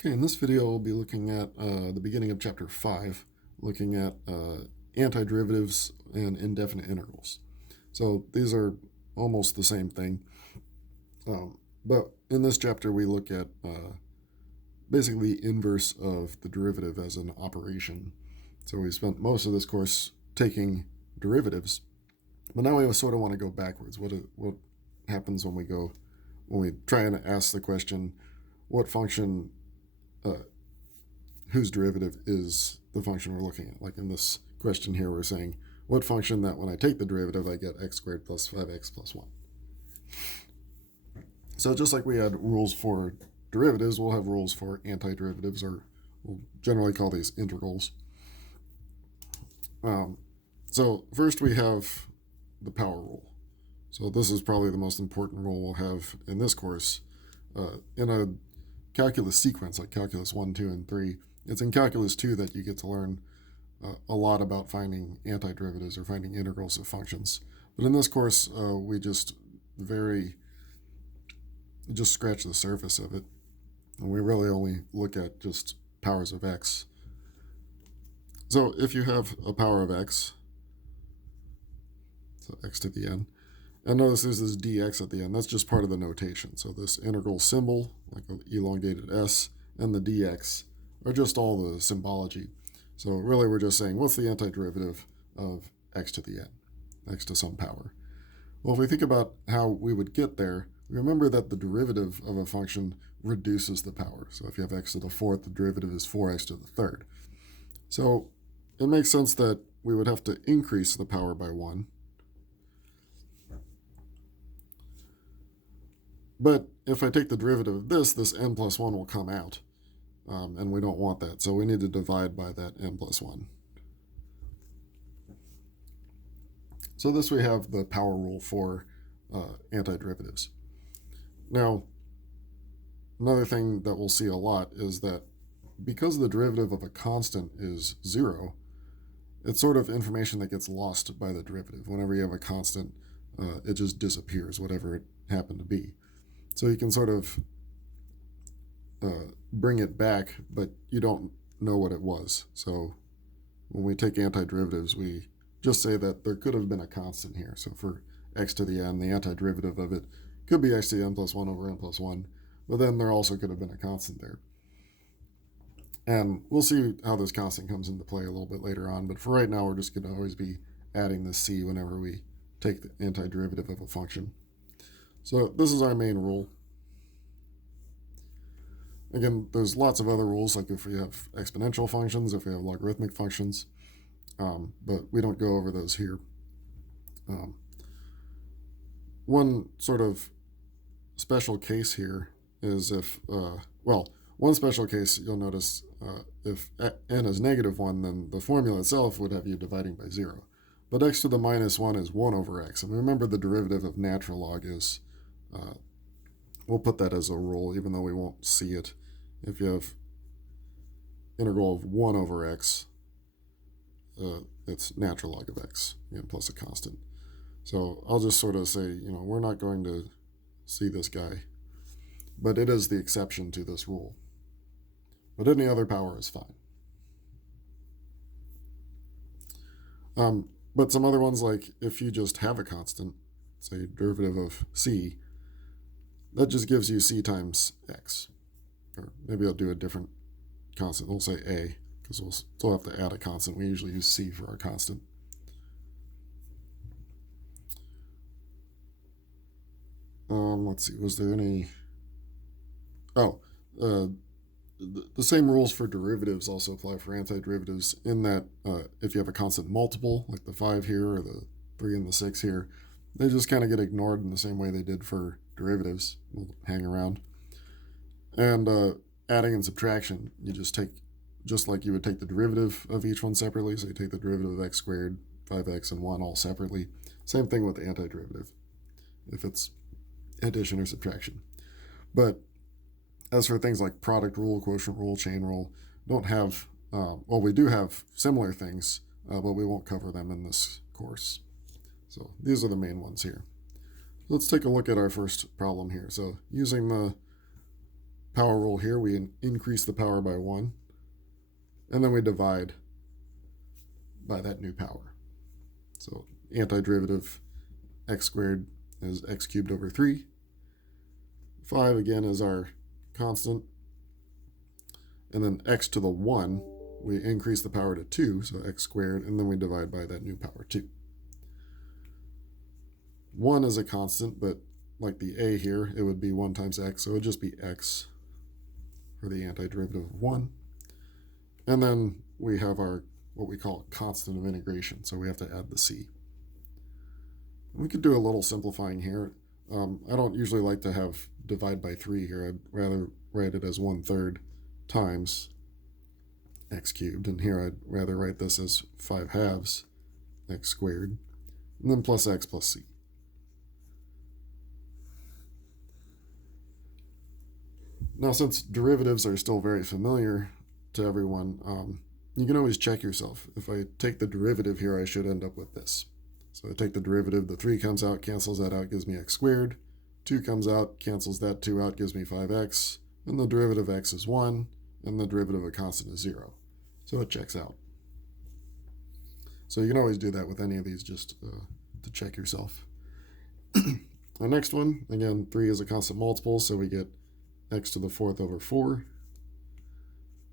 Okay, in this video we'll be looking at the beginning of chapter 5, looking at antiderivatives and indefinite integrals. So these are almost the same thing, but in this chapter we look at basically the inverse of the derivative as an operation. So we spent most of this course taking derivatives, but now we sort of want to go backwards. What happens when we try and ask the question, what function whose derivative is the function we're looking at? Like in this question here, we're saying, what function that when I take the derivative, I get x squared plus 5x plus 1. So just like we had rules for derivatives, we'll have rules for antiderivatives, or we'll generally call these integrals. So first we have the power rule. So this is probably the most important rule we'll have in this course. In a calculus sequence like calculus 1, 2, and 3, it's in calculus 2 that you get to learn a lot about finding antiderivatives or finding integrals of functions. But in this course, we just scratch the surface of it, and we really only look at just powers of x. So if you have a power of x, so x to the n, and notice there's this dx at the end, that's just part of the notation. So this integral symbol, like an elongated s, and the dx are just all the symbology. So really we're just saying, what's the antiderivative of x to the n, x to some power? Well, if we think about how we would get there, remember that the derivative of a function reduces the power. So if you have x to the fourth, the derivative is 4x to the third. So it makes sense that we would have to increase the power by 1. But if I take the derivative of this n plus 1 will come out, and we don't want that. So we need to divide by that n plus 1. So this we have the power rule for antiderivatives. Now, another thing that we'll see a lot is that because the derivative of a constant is 0, it's sort of information that gets lost by the derivative. Whenever you have a constant, it just disappears, whatever it happened to be. So you can sort of bring it back, but you don't know what it was. So when we take antiderivatives, we just say that there could have been a constant here. So for x to the n, the antiderivative of it could be x to the n plus 1 over n plus 1, but then there also could have been a constant there. And we'll see how this constant comes into play a little bit later on, but for right now, we're just going to always be adding this c whenever we take the antiderivative of a function. So this is our main rule. Again, there's lots of other rules, like if we have exponential functions, if we have logarithmic functions, but we don't go over those here. One sort of special case here is if, one special case you'll notice, if n is -1, then the formula itself would have you dividing by 0. But x to the minus 1 is 1 over x. And remember the derivative of natural log is, we'll put that as a rule, even though we won't see it. If you have integral of 1 over x, it's natural log of x, plus a constant. So I'll just sort of say, we're not going to see this guy, but it is the exception to this rule. But any other power is fine. But some other ones, like if you just have a constant, say derivative of c, that just gives you c times x. Or maybe I'll do a different constant. We'll say a, because we'll still have to add a constant. We usually use c for our constant. Let's see, was there any... the same rules for derivatives also apply for antiderivatives, in that if you have a constant multiple, like the 5 here or the 3 and the 6 here, they just kind of get ignored in the same way they did for derivatives. We'll hang around. And adding and subtraction, you just take, just like you would take the derivative of each one separately, so you take the derivative of x squared, 5x, and 1 all separately. Same thing with the antiderivative, if it's addition or subtraction. But as for things like product rule, quotient rule, chain rule, don't have, we do have similar things, but we won't cover them in this course. So these are the main ones here. Let's take a look at our first problem here. So using the power rule here, we increase the power by 1, and then we divide by that new power. So antiderivative x squared is x cubed over 3. 5 again is our constant. And then x to the 1, we increase the power to 2, so x squared, and then we divide by that new power 2. 1 is a constant, but like the a here, it would be 1 times x, so it would just be x for the antiderivative of 1. And then we have our what we call a constant of integration, so we have to add the c. We could do a little simplifying here. I don't usually like to have divide by 3 here. I'd rather write it as 1/3 times x cubed, and here I'd rather write this as 5/2 x squared, and then plus x plus c. Now, since derivatives are still very familiar to everyone, you can always check yourself. If I take the derivative here, I should end up with this. So I take the derivative, the 3 comes out, cancels that out, gives me x squared. 2 comes out, cancels that 2 out, gives me 5x. And the derivative of x is 1, and the derivative of a constant is 0. So it checks out. So you can always do that with any of these just to check yourself. Our next one, again, 3 is a constant multiple, so we get x to the 4th over 4.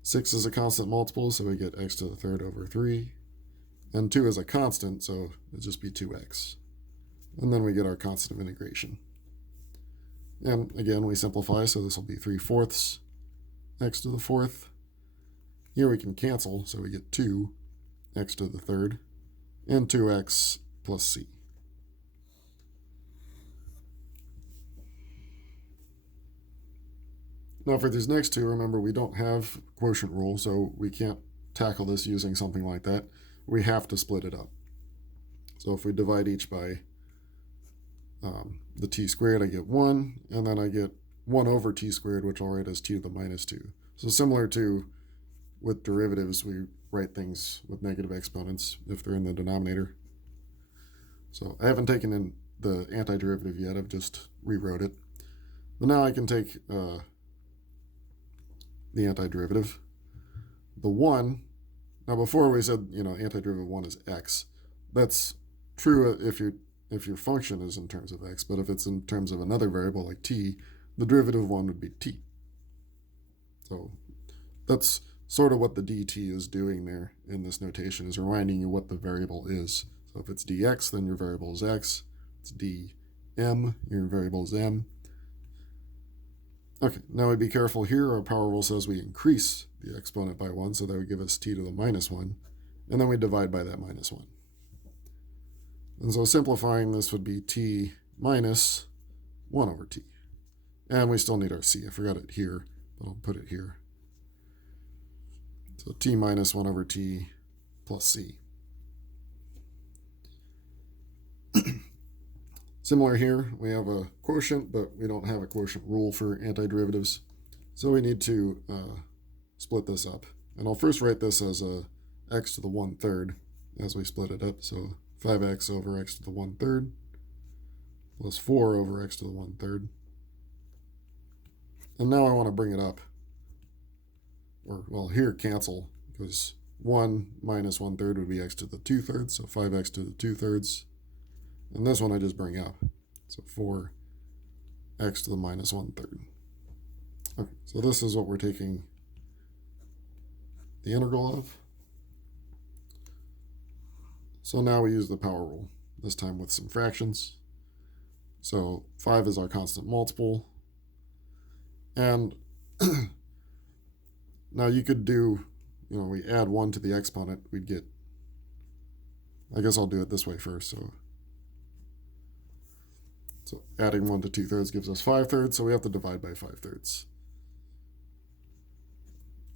6 is a constant multiple, so we get x to the 3rd over 3. And 2 is a constant, so it'll just be 2x. And then we get our constant of integration. And again, we simplify, so this will be 3/4 x to the 4th. Here we can cancel, so we get 2 x to the 3rd, and 2x plus c. Now for these next two, remember we don't have quotient rule, so we can't tackle this using something like that. We have to split it up. So if we divide each by the t squared, I get 1, and then I get 1 over t squared, which I'll write as t to the minus 2. So similar to with derivatives, we write things with negative exponents if they're in the denominator. So I haven't taken in the antiderivative yet, I've just rewrote it. But now I can take the antiderivative. The 1, now before we said, antiderivative of 1 is x. That's true if your function is in terms of x, but if it's in terms of another variable like t, the derivative of 1 would be t. So that's sort of what the dt is doing there in this notation, is reminding you what the variable is. So if it's dx, then your variable is x. If it's dm, your variable is m. Okay, now we be careful here. Our power rule says we increase the exponent by 1, so that would give us t to the minus 1, and then we divide by that minus 1. And so simplifying this would be t minus 1 over t. And we still need our c. I forgot it here, but I'll put it here. So t minus 1 over t plus c. Similar here, we have a quotient, but we don't have a quotient rule for antiderivatives. So we need to split this up. And I'll first write this as a x to the 1/3 as we split it up. So 5x over x to the 1/3 plus 4 over x to the 1/3. And now I want to bring it up. Or, well, here cancel, because 1 minus 1/3 would be x to the 2/3, so 5x to the 2/3. And this one I just bring up, so 4x to the minus 1/3. Okay, so this is what we're taking the integral of. So now we use the power rule, this time with some fractions. So 5 is our constant multiple. And now you could do, we add 1 to the exponent, we'd get, I guess I'll do it this way first. So adding 1 to 2/3 gives us 5/3, so we have to divide by 5/3.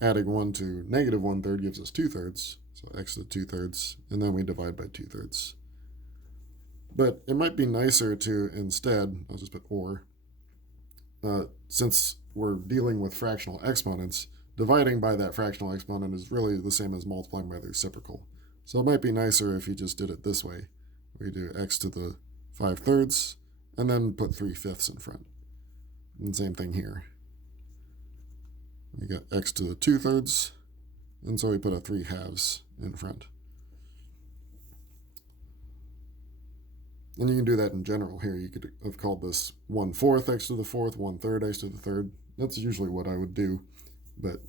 Adding 1 to negative 1/3 gives us 2/3, so x to the 2/3, and then we divide by 2/3. But it might be nicer to instead, I'll just put or, since we're dealing with fractional exponents, dividing by that fractional exponent is really the same as multiplying by the reciprocal. So it might be nicer if you just did it this way. We do x to the 5/3, and then put 3/5 in front. And same thing here. got x to the 2/3, and so we put a 3/2 in front. And you can do that in general here. You could have called this 1/4 x to the 4th, 1/3 x to the 3rd. That's usually what I would do, but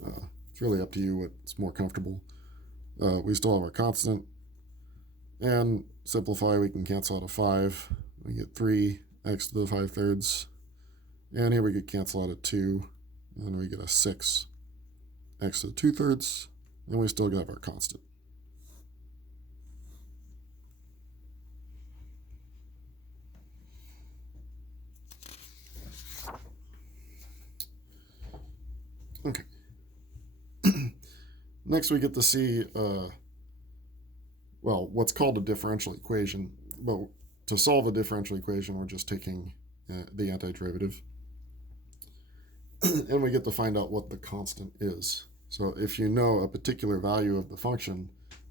it's really up to you what's more comfortable. We still have our constant, and simplify, we can cancel out a 5. We get 3 x to the 5/3, and here we could cancel out a 2, and we get a 6 x to the 2/3, and we still got our constant. Okay. Next we get to see, what's called a differential equation. But to solve a differential equation, we're just taking the antiderivative. And we get to find out what the constant is. So if you know a particular value of the function,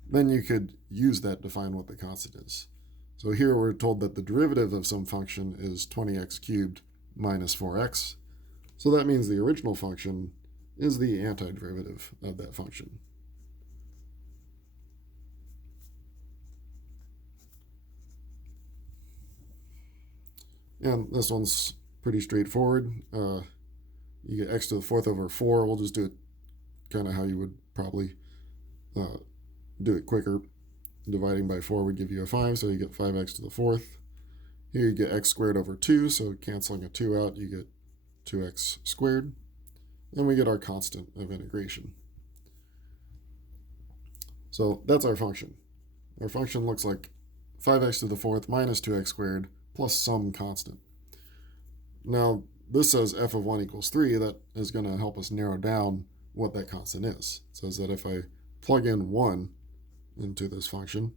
then you could use that to find what the constant is. So here we're told that the derivative of some function is 20x cubed minus 4x. So that means the original function is the antiderivative of that function. And this one's pretty straightforward. You get x to the 4th over 4. We'll just do it kind of how you would probably do it quicker. Dividing by 4 would give you a 5, so you get 5x to the 4th. Here you get x squared over 2, so canceling a 2 out, you get 2x squared. And we get our constant of integration. So that's our function. Our function looks like 5x to the 4th minus 2x squared plus some constant. Now, this says f of 1 equals 3. That is going to help us narrow down what that constant is. It says that if I plug in 1 into this function,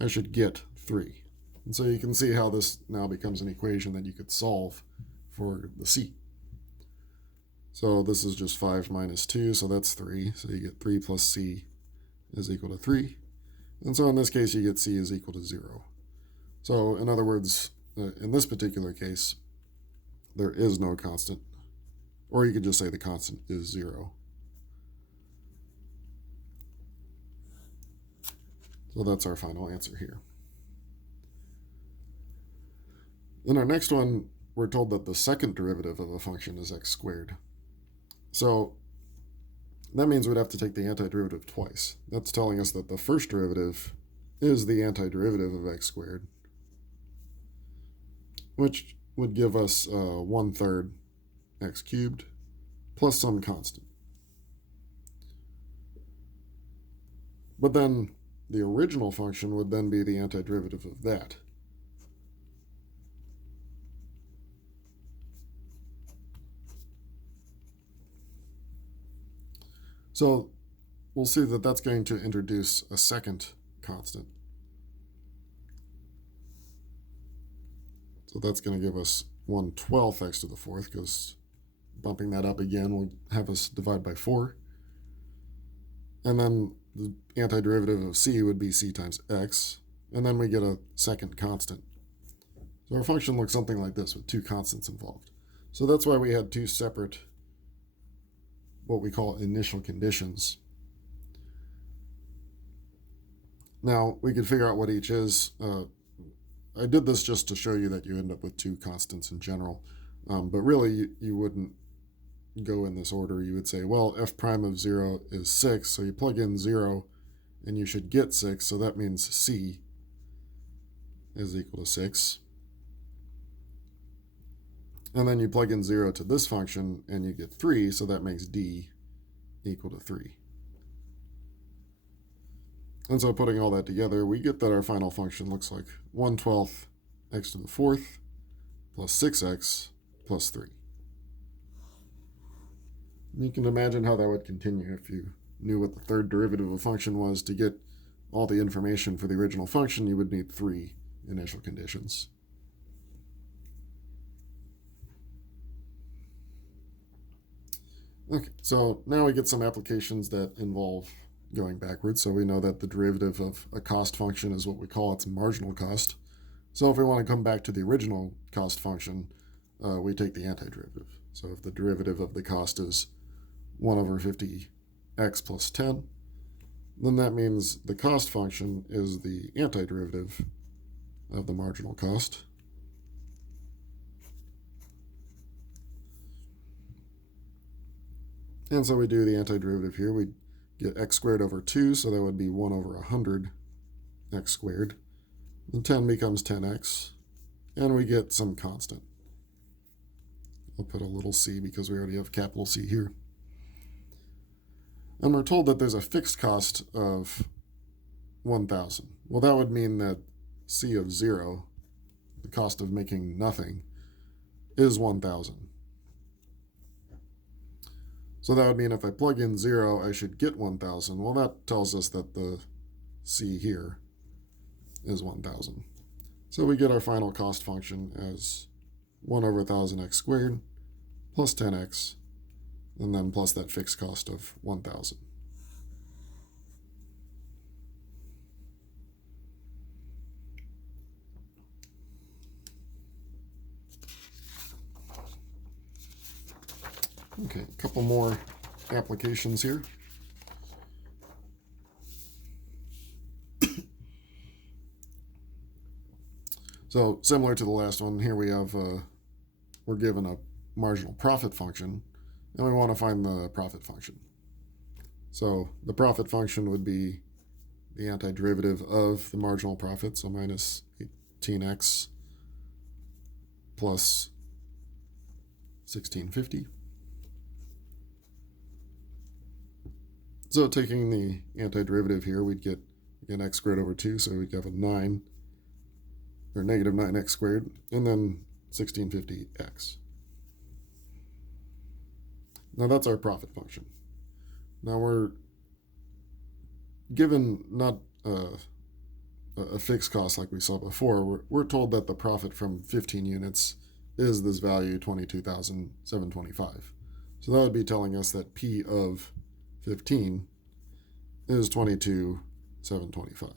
I should get 3. And so you can see how this now becomes an equation that you could solve for the c. So this is just 5 minus 2, so that's 3. So you get 3 plus c is equal to 3. And so in this case, you get c is equal to 0. So in other words, in this particular case, there is no constant. Or you could just say the constant is 0. So that's our final answer here. In our next one, we're told that the second derivative of a function is x squared. So that means we'd have to take the antiderivative twice. That's telling us that the first derivative is the antiderivative of x squared, which would give us 1/3 x cubed plus some constant. But then the original function would then be the antiderivative of that. So we'll see that that's going to introduce a second constant. So that's going to give us 1/12 x to the 4th, because bumping that up again will have us divide by 4. And then the antiderivative of c would be c times x, and then we get a second constant. So our function looks something like this with two constants involved. So that's why we had two separate, what we call initial conditions. Now, we could figure out what each is. I did this just to show you that you end up with two constants in general. But really, you wouldn't go in this order. You would say, well, f prime of 0 is 6, so you plug in 0, and you should get 6, so that means c is equal to 6. And then you plug in 0 to this function, and you get 3, so that makes d equal to 3. And so putting all that together, we get that our final function looks like 1/12 x to the 4th plus 6x plus 3. And you can imagine how that would continue if you knew what the third derivative of a function was. To get all the information for the original function, you would need 3 initial conditions. Okay, so now we get some applications that involve going backwards. So we know that the derivative of a cost function is what we call its marginal cost. So if we want to come back to the original cost function, we take the antiderivative. So if the derivative of the cost is 1 over 50x plus 10, then that means the cost function is the antiderivative of the marginal cost. And so we do the antiderivative here. We get x squared over 2, so that would be 1 over 100 x squared. And 10 becomes 10x, and we get some constant. I'll put a little c because we already have capital C here. And we're told that there's a fixed cost of 1,000. Well, that would mean that c of 0, the cost of making nothing, is 1,000. So that would mean if I plug in 0, I should get 1,000. Well, that tells us that the c here is 1,000. So we get our final cost function as 1 over 1,000x squared plus 10x, and then plus that fixed cost of 1,000. Okay, a couple more applications here. So similar to the last one, here we have, we're given a marginal profit function, and we want to find the profit function. So the profit function would be the antiderivative of the marginal profit, so minus 18x plus 1650. So taking the antiderivative here, we'd get, again, x squared over 2, so we'd have a 9, or negative 9x squared, and then 1650x. Now that's our profit function. Now we're given not a fixed cost like we saw before. We're told that the profit from 15 units is this value, 22,725. So that would be telling us that P of 15 is 22,725.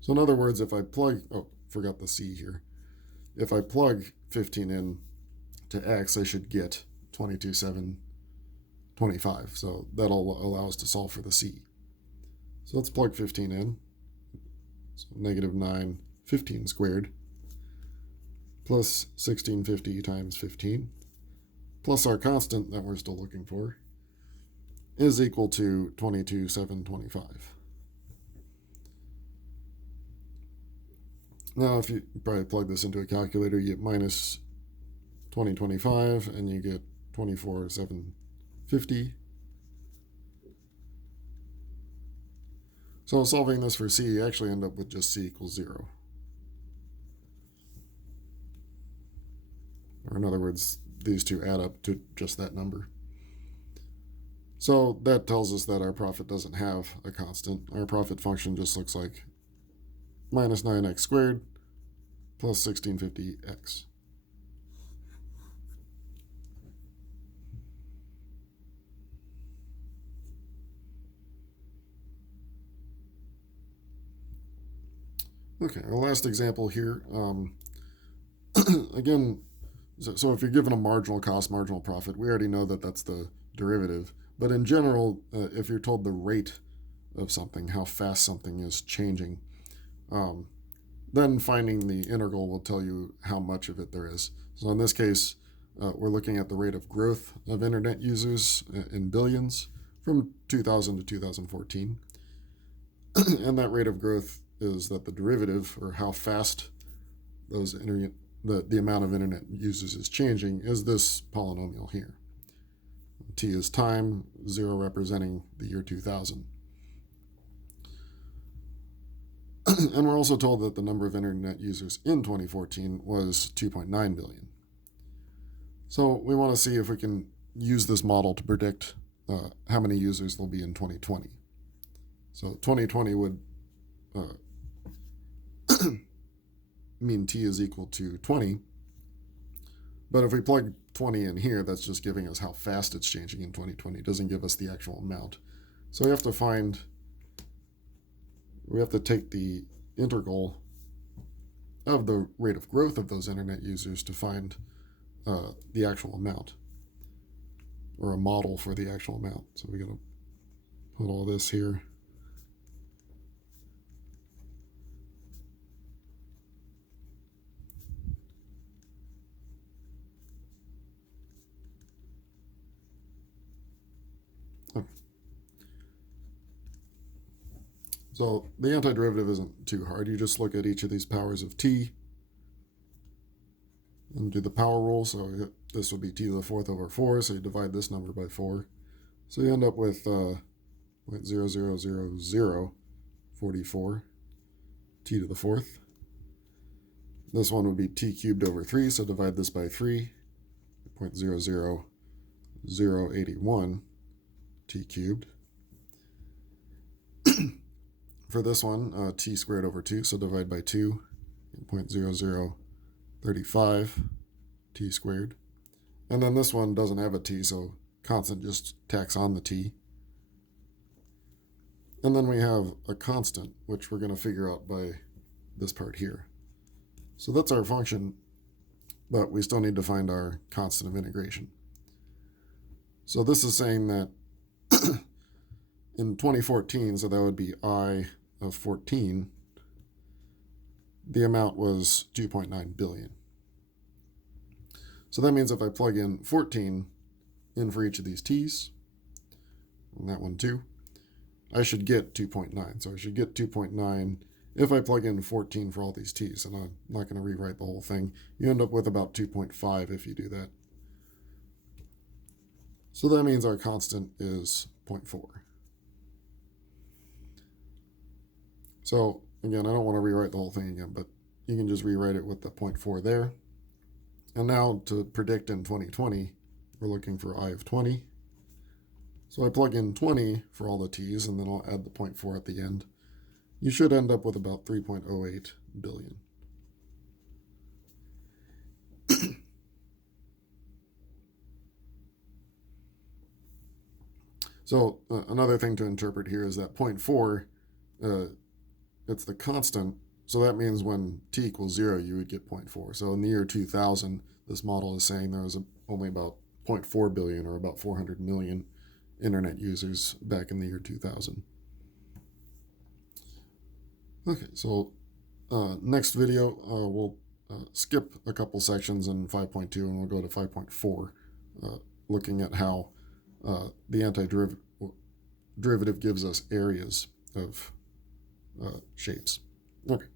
So in other words, if I plug, forgot the C here. If I plug 15 in to X, I should get 22,725. So that'll allow us to solve for the C. So let's plug 15 in. So negative 9, 15 squared, plus 1650 times 15, plus our constant that we're still looking for, is equal to 22,725. Now, if you probably plug this into a calculator, you get minus 2025, and you get 24,750. So solving this for C, you actually end up with just C equals 0. Or in other words, these two add up to just that number. So that tells us that our profit doesn't have a constant. Our profit function just looks like minus 9x squared plus 1650x. Okay, our last example here. Again, so if you're given a marginal cost, marginal profit, we already know that that's the derivative. But in general, if you're told the rate of something, how fast something is changing, then finding the integral will tell you how much of it there is. So in this case, we're looking at the rate of growth of internet users in billions from 2000 to 2014. And that rate of growth is that the derivative, or how fast those the amount of internet users is changing, is this polynomial here. T is time, 0 representing the year 2000. And we're also told that the number of internet users in 2014 was 2.9 billion. So we want to see if we can use this model to predict how many users there'll be in 2020. So 2020 would mean T is equal to 20. But if we plug 20 in here, that's just giving us how fast it's changing in 2020. It doesn't give us the actual amount. So we have to take the integral of the rate of growth of those internet users to find the actual amount, or a model for the actual amount. So we got to put all this here. Okay. So the antiderivative isn't too hard. You just look at each of these powers of t and do the power rule. So this would be t to the fourth over 4. So you divide this number by 4. So you end up with 0.000044 t to the fourth. This one would be t cubed over 3. So divide this by 3. 0.00081 t cubed. For this one, t squared over 2, so divide by 2, 0.0035 t squared. And then this one doesn't have a t, so constant just tacks on the t. And then we have a constant, which we're going to figure out by this part here. So that's our function, but we still need to find our constant of integration. So this is saying that in 2014, so that would be I of 14, the amount was 2.9 billion. So that means if I plug in 14 in for each of these t's, and that one too, I should get 2.9. So I should get 2.9 if I plug in 14 for all these t's, and I'm not going to rewrite the whole thing. You end up with about 2.5 if you do that. So that means our constant is 0.4. So again, I don't want to rewrite the whole thing again, but you can just rewrite it with the 0.4 there. And now to predict in 2020, we're looking for I of 20. So I plug in 20 for all the t's, and then I'll add the 0.4 at the end. You should end up with about 3.08 billion. So another thing to interpret here is that 0.4, it's the constant. So that means when t equals 0, you would get 0.4. So in the year 2000, this model is saying there was only about 0.4 billion, or about 400 million internet users back in the year 2000. Okay, so next video, we'll skip a couple sections in 5.2 and we'll go to 5.4, looking at how the antiderivative gives us areas of shapes. Okay.